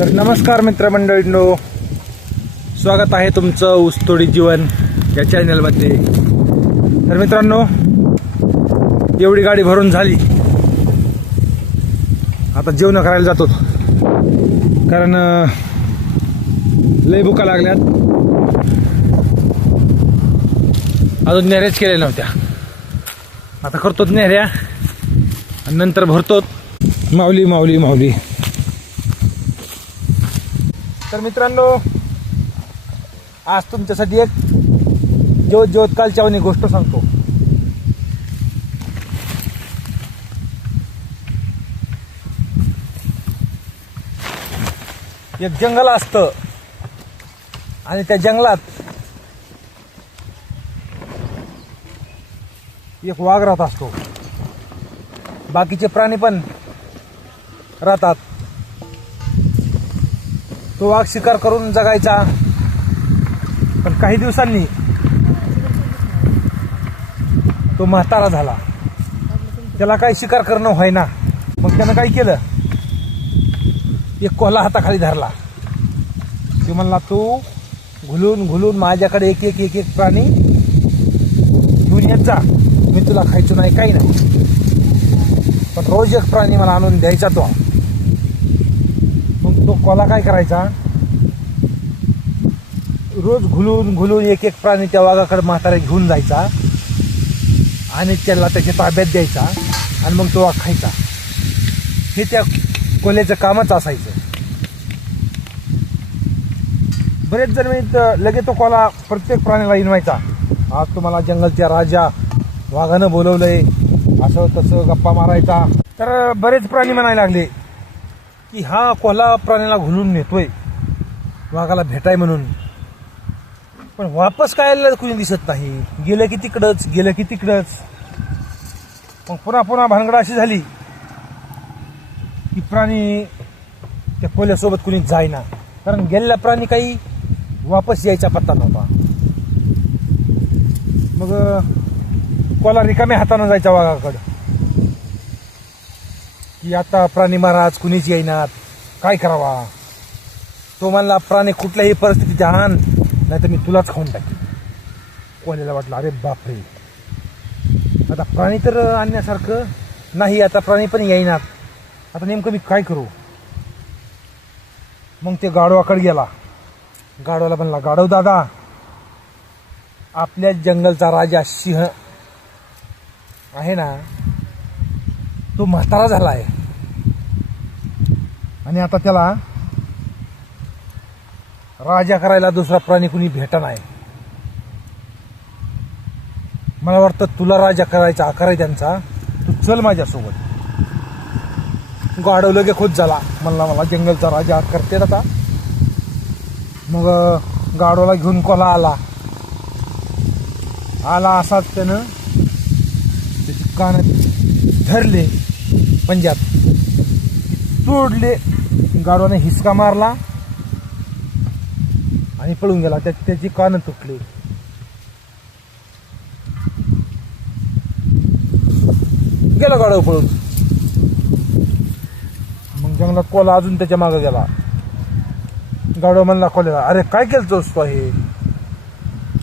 तर नमस्कार मित्रमंडळींनो, स्वागत आहे तुमचं ऊसतोडी जीवन या चॅनलमध्ये. तर मित्रांनो, एवढी गाडी भरून झाली, आता जेवण करायला जातो कारण लय भुका लागल्यात. अजून नेऱ्याच केल्या नव्हत्या, आता करतोच नेऱ्या आणि नंतर भरतो. माऊली माऊली माऊली. तर मित्रांनो, आज तुमच्यासाठी एक जेवत कालच्यावानी गोष्ट सांगतो. एक जंगल असतं आणि त्या जंगलात एक वाघ राहत असतो. बाकीचे प्राणी पण राहतात. तो वाघ शिकार करून जगायचा. पण काही दिवसांनी तो म्हातारा झाला. त्याला काही शिकार करणं व्हायना. मग त्यानं काय केलं, एक कोल्हा हाताखाली धरला. ते म्हणला, तू घुलून घुलून माझ्याकडे एक एक एक एक प्राणी घेऊन येत जा, मी तुला खायचो नाही, काही नाही, पण रोज एक प्राणी मला आणून द्यायचा. तो मग तो कोल्हा काय करायचा, रोज घुलून घुलून एक एक प्राणी त्या वाघाकडे म्हातारा घेऊन जायचा आणि त्याला त्याच्या ताब्यात द्यायचा आणि मग तो वाघ खायचा. हे त्या कोल्ह्याचं कामच असायचं. बरेच जण लगेच तो कोल्हा प्रत्येक प्राण्याला इनवायचा. आज तुम्हाला जंगलच्या राजा वाघानं बोलवलंय, असं तसं गप्पा मारायचा. तर बरेच प्राणी म्हणायला लागले की हा कोल्हा प्राण्याला घुलून नेतोय वाघाला भेटाय म्हणून. पण वापस काय कुणी दिसत नाही. गेलं की तिकडंच. मग पुन्हा भानगड अशी झाली की प्राणी त्या कोल्ह्यासोबत कुणी जायना. कारण गेलेला प्राणी काही वापस यायचा पत्ता नव्हता. मग कोल्हा रिकाम्या हातानं जायचा वाघाकडं की आता प्राणी महाराज कुणीच येईनात, काय करावा. तो म्हणला, प्राणी कुठल्याही परिस्थितीत आण, नाही तर मी तुलाच खाऊन टाकेन. कोल्ह्याला वाटलं, अरे बापरे, आता प्राणी तर आणण्यासारखं नाही, आता प्राणी पण येईनात, आता नेमकं मी काय करू. मग ते गाढवाकडे गेला. गाढवाला म्हणला, गाढव दादा, आपल्या जंगलचा राजा सिंह आहे ना, तो म्हातारा झाला आहे आणि आता त्याला राजा करायला दुसरा प्राणी कुणी भेटा नाही. मला वाटतं तुला राजा करायचा आकार आहे त्यांचा, तू चल माझ्यासोबत. गाढव लगे खुश झाला, मला जंगलचा राजा करते आता. मग गाढवाला घेऊन कोल्हा आला. असाच त्यानं त्याची कान धरले, पंजात तोडले. गाढवाने हिसका मारला आणि पळून गेला. त्याची कान तुटली. गेला गाढव पळून. मग जंगलात कोल्हा अजून त्याच्या मागे गेला. गाढव म्हणला कोल्ह्याला, अरे काय केलतोस तू, हे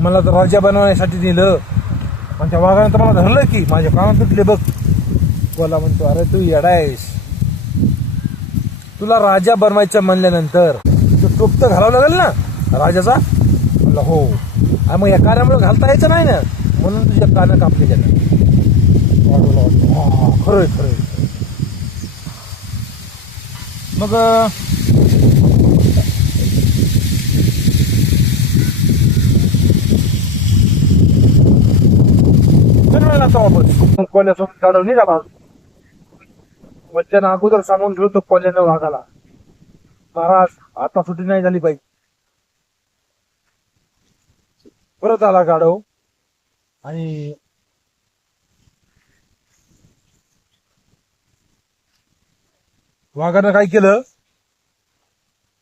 मला तर राजा बनवण्यासाठी नेलं पण त्या वाघानं तर मला धरलं की माझ्या कानात तुटले बघ. कोल्हा म्हणतो, अरे तू येडा आहेस, तुला राजा बनवायचं म्हणल्यानंतर तो टोप तर घालावं लागेल ना राजाचा. म्हणलं हो, आणि मग या कानामुळे घालता यायचं नाही ना, म्हणून तुझ्या कानं कापले गेलं. खरंय. मग जन्माला तो वापस कोल्ह्यासोबत गाढव निघाला. वच्यानं अगोदर सांगून ठेवतो कोल्ह्यानं वाघाला, महाराज आता सुट्टी नाही झाली पाहिजे. परत आला गाढव आणि वाघानं काय केलं,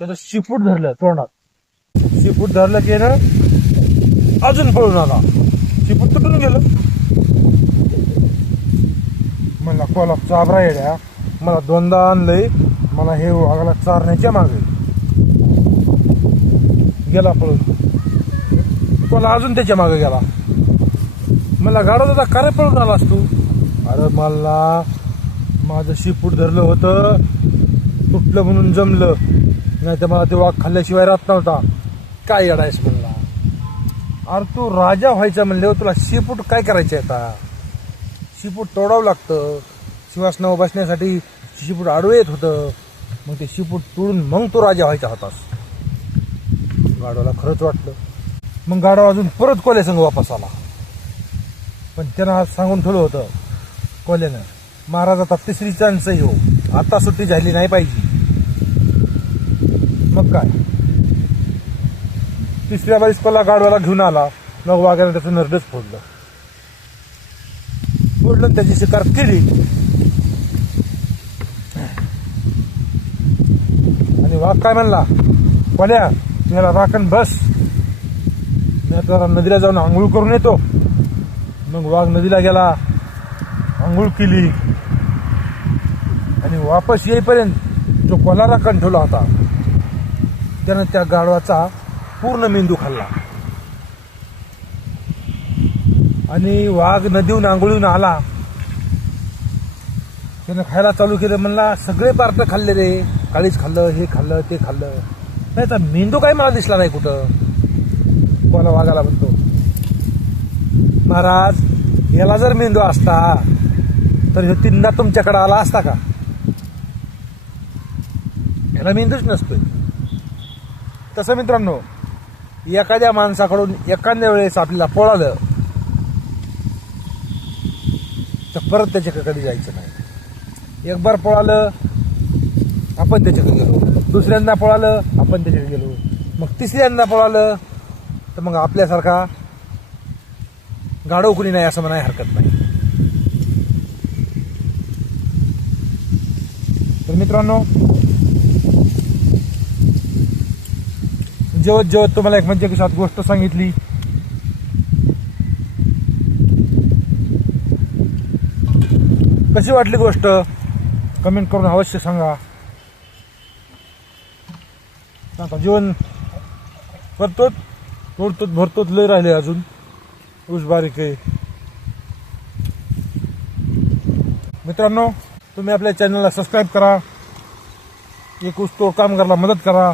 त्याचं शिपूट धरलं तोंडात. शिपूट धरलं की ना अजून पळून आला. शिपूट तुटून गेलं. म्हणला कोल्हा चाबरा येड्या, मला दोनदा आणलंय मला हे वाघाला चारण्याच्या मागे गेला पळून. कोला अजून त्याच्या मागे गेला. मला गाडा दादा का रे पळून आलास तू? अरे मला माझं शिपूट धरलं होतं, तुटलं म्हणून जमलं, नाही तर मला ते वाघ खाल्ल्याशिवाय राहत नव्हता. काय येडायस म्हणला. अरे तू राजा व्हायचा म्हणल्यावर तुला शिपूट काय करायचे आता? शिपूट तोडावं लागतं. सिंहासनावर बसण्यासाठी शिपूट आडवं येत होतं, मग ते शिपूट तोडून मग तो राजा व्हायचा होतास. गाडवाला खरंच वाटलं. मग गाडवा अजून परत कोल्या संग वापस आला. पण त्यानं आज सांगून ठेवलं होतं कोल्यानं, महाराज आता तिसरी चान्स येऊ, आता सुट्टी झाली नाही पाहिजे. मग काय, तिसऱ्या बारीस कोला गाडवाला घेऊन आला. मग वाघाने त्याचं नरडच फोडलं आणि त्याची शिकार केली. आणि वाघ काय म्हणला, कोल्या त्याला राखण बस, मी आता नदीला जाऊन आंघोळ करून येतो. मग वाघ नदीला गेला, आंघोळ केली आणि वापस येईपर्यंत जो कोला राखण ठेवला होता त्यानं त्या गाढवाचा पूर्ण मेंदू खाल्ला. आणि वाघ नदीहून आंघोळीहून आला, त्यानं खायला चालू केलं. म्हणला सगळे पार्ट खाल्ले रे, काळीच खाल्लं, हे खाल्लं, ते खाल्लं, नाही तर मेंदू काय मला दिसला नाही कुठं. कोला वाघाला म्हणतो, महाराज याला जर मेंदू असता तर ह्यो तिन्ना तुमच्याकडे आला असता का? याला मेंदूच नसतोय. तसं मित्रांनो, एखाद्या माणसाकडून एखाद्या वेळेस आपल्याला पळालं तर परत त्याच्याकडे कधी जायचं नाही. एक बार पळालं आपण त्याच्याकडे गेलो, दुसऱ्यांदा पळालं आपण त्याच्याकडे गेलो, मग तिसऱ्यांदा पळालं तर मग आपल्यासारखा गाढव कुणी नाही असं म्हणायला हरकत नाही. तर मित्रांनो, जेवत जेवत तुम्हाला एक म्हणजे कशात गोष्ट सांगितली. कशी वाटली गोष्ट कमेंट करून अवश्य सांगा. आता जेवण करतो, तोडतो, भरतो, लय राहिले अजून, ऊस बारीक आहे. मित्रांनो, तुम्ही आपल्या चॅनलला सबस्क्राईब करा, एक ऊस तोड कामगाराला मदत करा.